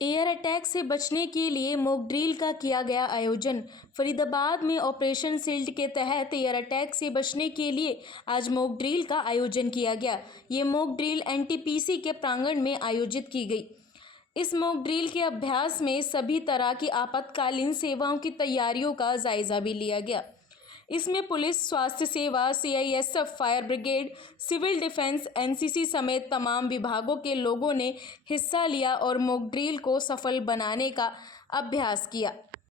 Air attack से बचने के लिए मॉक ड्रिल का किया गया आयोजन। फरीदाबाद में ऑपरेशन शील्ड के तहत एयर अटैक से बचने के लिए आज मॉक ड्रिल का आयोजन किया गया। ये मॉक ड्रिल एनटीपीसी के प्रांगण में आयोजित की गई। इस मॉक ड्रिल के अभ्यास में सभी तरह की आपातकालीन सेवाओं की तैयारियों का जायजा भी लिया गया। इसमें पुलिस, स्वास्थ्य सेवा, CISF, fire brigade, civil defence, NCC समेत तमाम विभागों के लोगों ने हिस्सा लिया और मॉक ड्रिल को सफल बनाने का अभ्यास किया।